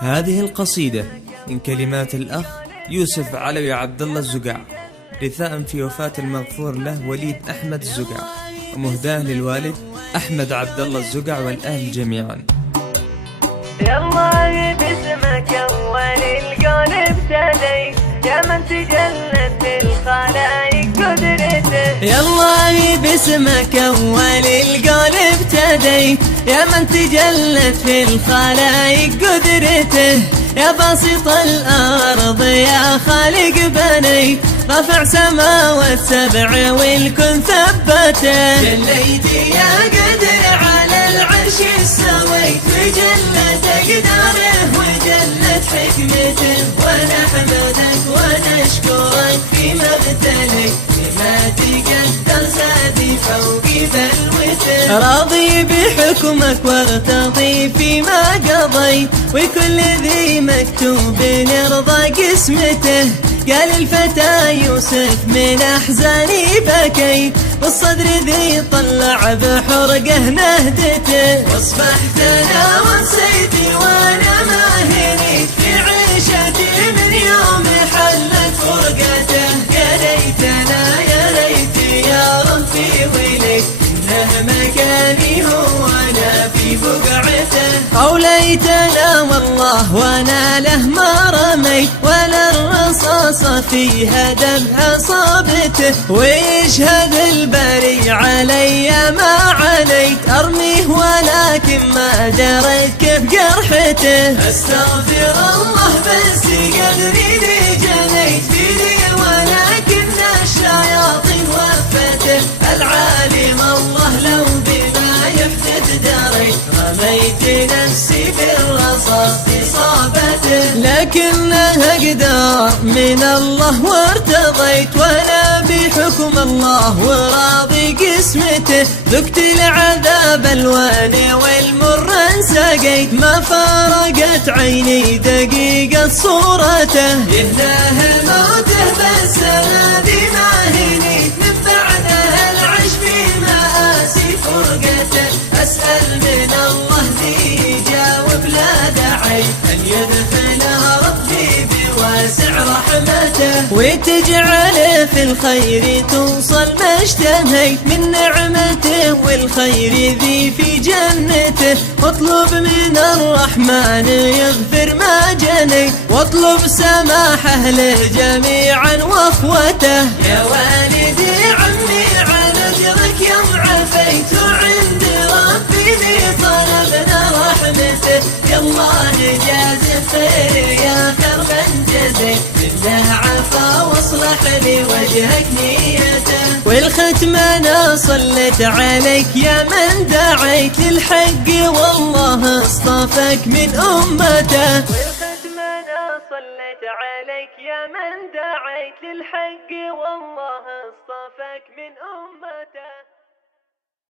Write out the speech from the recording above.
هذه القصيدة من كلمات الأخ يوسف علوي عبد الله الزقع، رثاء في وفاة المغفور له وليد أحمد الزقع، ومهداة للوالد أحمد عبد الله الزقع والأهل جميعا. يالله باسمك أول القول ابتديت، يا من تجلت الخلايق قدرته. يالله باسمك أول القول ابتديت، يا من تجلت في الخلايق قدرته. يا باسط الأرض يا خالق بنيت، رفع سماوات سبع والكون ثبته. جليت يا قدر على العرش استويت، وجلت أقداره وجلت حكمته. ونحمدك ونشكرك فيما ابتليت، بما تقدر زادي فوقي بلوته. راضي بحكمك وارتضي فيما قضيت، وكل ذي مكتوب نرضى قسمته. قال الفتى يوسف من أحزاني بكيت، والصدر ذي طلع بحرقه نهدته. واصبحت أنا ونسيتي وأنا ما هنيت، في عيشتي من يوم حلت فرقته. يا ليتنا يا ليتي يا ربي وليت، إنه مكاني هو أنا في بقعته. أو ليتنا والله وانا له ما رميت، ولا الرصاصة فيها دمع صابته. ويشهد البري علي ما عليت، أرميه ولكن ما دريت كيف جرحته. أستغفر الله بس قدري لي جنيت فيني، ولكن الشياطين وفته. العالم الله لو بما يحدث دريت، رميت نفسي بالرصاص إصابته. لكنها أقدار من الله وارتضيت، وأنا بحكم الله وراضي قسمته. ذقت العذاب الوان والمر انسقيت، ما فارقت عيني دقيقة صورته. يهناه موته بس هذه ما هنيت، من بعدها العيش في مآسي فرقته. أسأل من الله ذي يجاوب لا داعي، أن يدخلها ربي بواسع رحمته. وتجعل في الخير توصل ما اشتهيت، من نعمته والخير ذي في جنته. واطلب من الرحمن يغفر ما جنيت، واطلب سماحه له جميعا واخوته. يا والدي عمي على اجرك يوم عفيت، وعند ربي ذي طلبنا رحمته. يا الله جازي خير يا كربا جزيت، بالله عفا واصلح لي وجهك نيته. والختم انا صليت عليك يا من دعيت للحق، والله اصطفاك من امته. والختم انا صليت عليك يا من دعيت للحق، والله اصطفاك من امته.